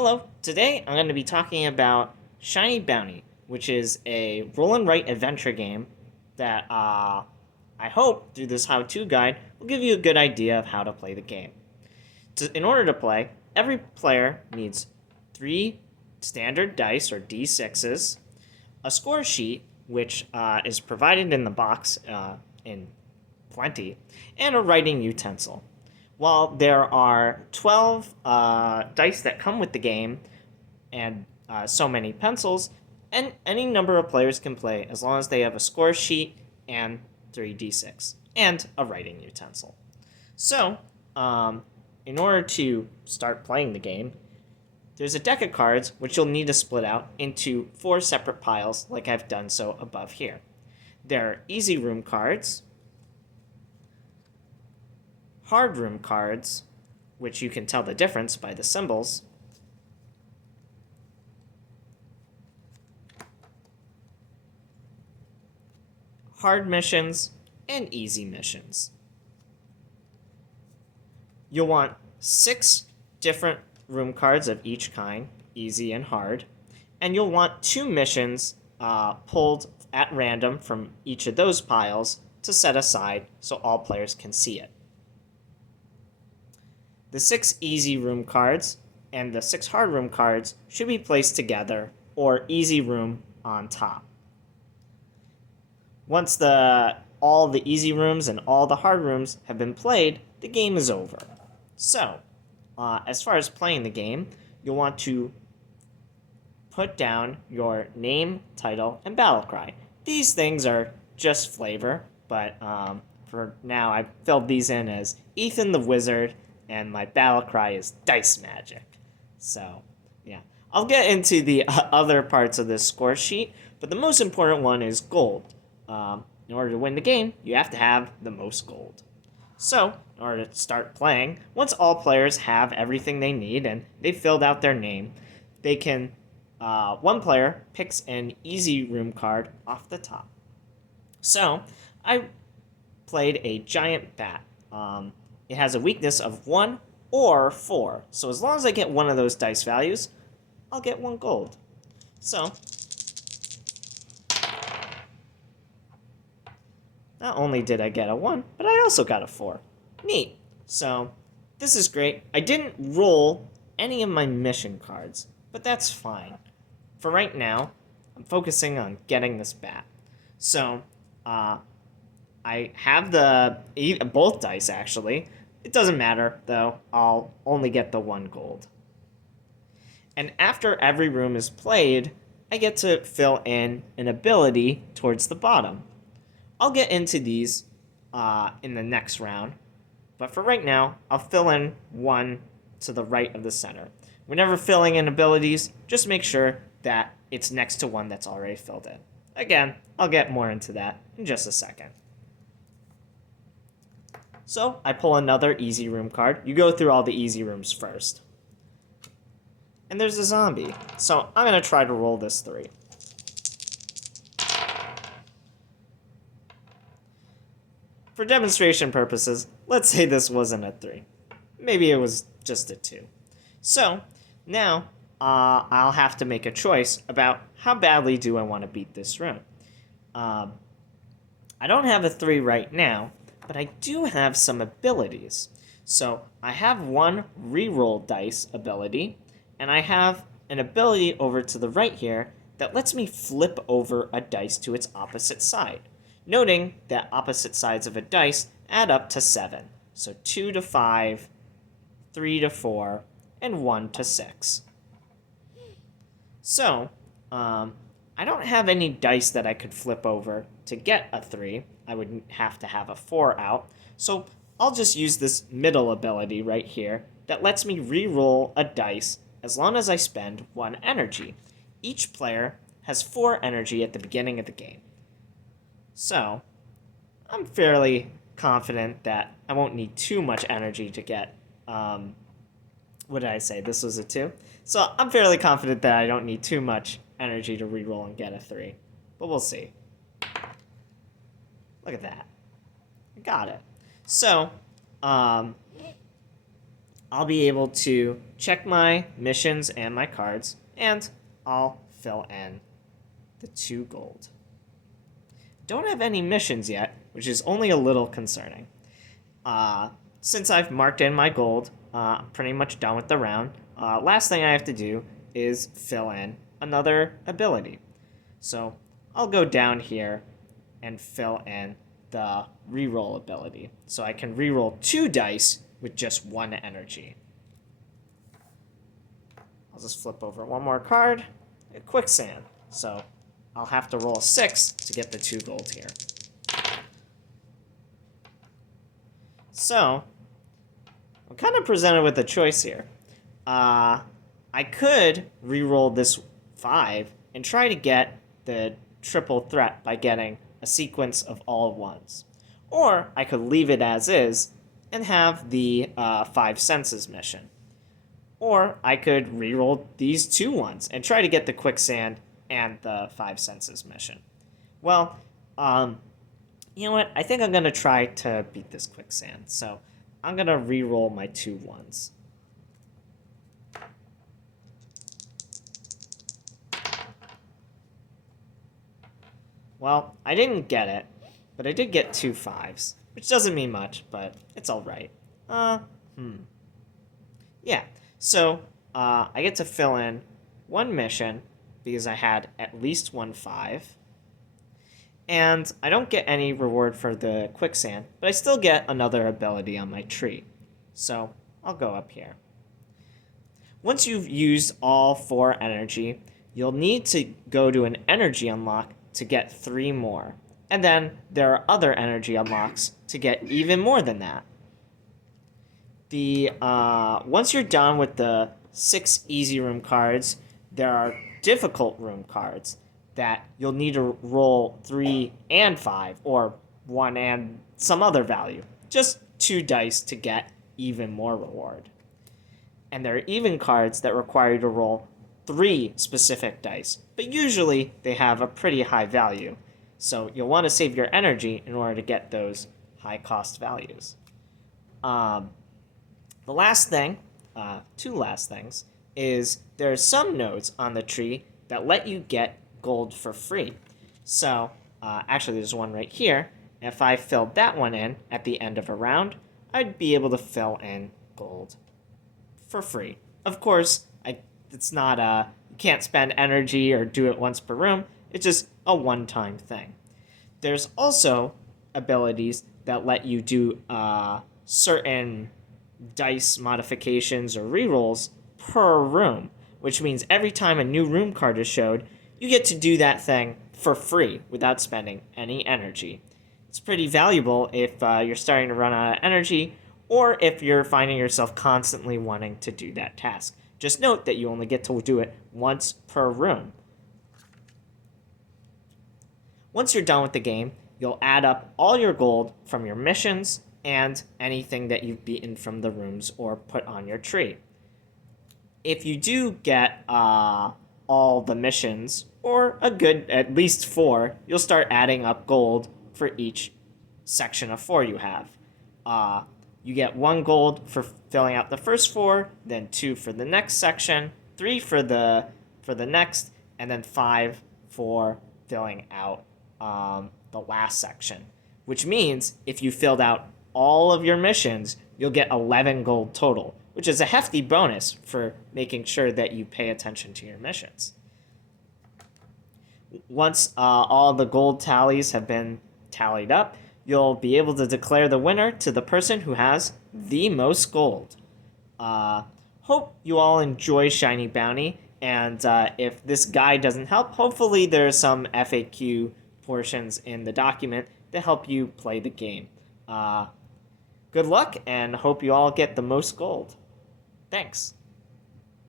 Hello, today I'm going to be talking about Shiny Bounty, which is a roll and write adventure game that I hope through this how-to guide will give you a good idea of how to play the game. In order to play, every player needs 3 standard dice or D6s, a score sheet, which is provided in the box in plenty, and a writing utensil. While there are 12 dice that come with the game and so many pencils, and any number of players can play as long as they have a score sheet and 3d6 and a writing utensil. So, in order to start playing the game, there's a deck of cards which you'll need to split out into 4 separate piles, like I've done so above here. There are easy room cards, hard room cards, which you can tell the difference by the symbols, hard missions, and easy missions. You'll want 6 different room cards of each kind, easy and hard, and you'll want 2 missions pulled at random from each of those piles to set aside so all players can see it. The 6 easy room cards and the 6 hard room cards should be placed together, or easy room on top. Once all the easy rooms and all the hard rooms have been played, the game is over. So, as far as playing the game, you'll want to put down your name, title, and battle cry. These things are just flavor, but for now I've filled these in as Ethan the Wizard, and my battle cry is Dice Magic. So, yeah. I'll get into the other parts of this score sheet, but the most important one is gold. In order to win the game, you have to have the most gold. So, in order to start playing, once all players have everything they need and they've filled out their name, they can, one player picks an easy room card off the top. So, I played a giant bat. It has a weakness of 1 or 4. So as long as I get one of those dice values, I'll get 1 gold. So, not only did I get a 1, but I also got a 4. Neat. So, this is great. I didn't roll any of my mission cards, but that's fine. For right now, I'm focusing on getting this bat. So, I have both dice, actually. It doesn't matter, though. I'll only get the 1 gold. And after every room is played, I get to fill in an ability towards the bottom. I'll get into these in the next round, but for right now, I'll fill in one to the right of the center. Whenever filling in abilities, just make sure that it's next to one that's already filled in. Again, I'll get more into that in just a second. So, I pull another easy room card. You go through all the easy rooms first. And there's a zombie. So, I'm going to try to roll this 3. For demonstration purposes, let's say this wasn't a 3. Maybe it was just a 2. So, now, I'll have to make a choice about how badly do I want to beat this room. I don't have a 3 right now, but I do have some abilities. So I have 1 reroll dice ability, and I have an ability over to the right here that lets me flip over a dice to its opposite side, noting that opposite sides of a dice add up to 7. So 2 to 5, 3 to 4, and 1 to 6. So, I don't have any dice that I could flip over to get a 3. I would have to have a 4 out. So I'll just use this middle ability right here that lets me re-roll a dice as long as I spend 1 energy. Each player has 4 energy at the beginning of the game. So I'm fairly confident that I won't need too much energy to get, what did I say? This was a 2? So I'm fairly confident that I don't need too much energy to re-roll and get a 3. But we'll see. Look at that. I got it. So, I'll be able to check my missions and my cards, and I'll fill in the 2 gold. Don't have any missions yet, which is only a little concerning. Since I've marked in my gold, I'm pretty much done with the round. Last thing I have to do is fill in another ability. So I'll go down here and fill in the reroll ability. So I can reroll 2 dice with just 1 energy. I'll just flip over one more card, a quicksand. So I'll have to roll a 6 to get the 2 gold here. So I'm kind of presented with a choice here. I could reroll this 5 and try to get the triple threat by getting a sequence of all ones. Or I could leave it as is and have the 5 senses mission. Or I could reroll these 2 ones and try to get the quicksand and the 5 senses mission. Well, you know what? I think I'm going to try to beat this quicksand. So I'm going to reroll my 2 ones. Well, I didn't get it, but I did get 2 5s, which doesn't mean much, but it's all right. Yeah, so I get to fill in 1 mission because I had at least 1 5. And I don't get any reward for the quicksand, but I still get another ability on my tree. So I'll go up here. Once you've used all 4 energy, you'll need to go to an energy unlock to get 3 more. And then there are other energy unlocks to get even more than that. Once you're done with the 6 easy room cards, there are difficult room cards that you'll need to roll 3 and 5, or 1 and some other value. Just 2 dice to get even more reward. And there are even cards that require you to roll 3 specific dice, but usually they have a pretty high value. So you'll want to save your energy in order to get those high cost values. The last thing, 2 last things, is there are some nodes on the tree that let you get gold for free. So actually there's one right here. If I filled that one in at the end of a round, I'd be able to fill in gold for free. Of course, it's not you can't spend energy or do it once per room. It's just a one-time thing. There's also abilities that let you do certain dice modifications or rerolls per room, which means every time a new room card is showed, you get to do that thing for free without spending any energy. It's pretty valuable if you're starting to run out of energy, or if you're finding yourself constantly wanting to do that task. Just note that you only get to do it once per room. Once you're done with the game, you'll add up all your gold from your missions and anything that you've beaten from the rooms or put on your tree. If you do get all the missions, or a good at least 4, you'll start adding up gold for each section of 4 you have. You get 1 gold for filling out the first 4, then 2 for the next section, 3 for the next, and then 5 for filling out the last section. Which means if you filled out all of your missions, you'll get 11 gold total, which is a hefty bonus for making sure that you pay attention to your missions. Once all the gold tallies have been tallied up, you'll be able to declare the winner to the person who has the most gold. Hope you all enjoy Shiny Bounty, and if this guide doesn't help, hopefully there's some FAQ portions in the document to help you play the game. Good luck, and hope you all get the most gold. Thanks.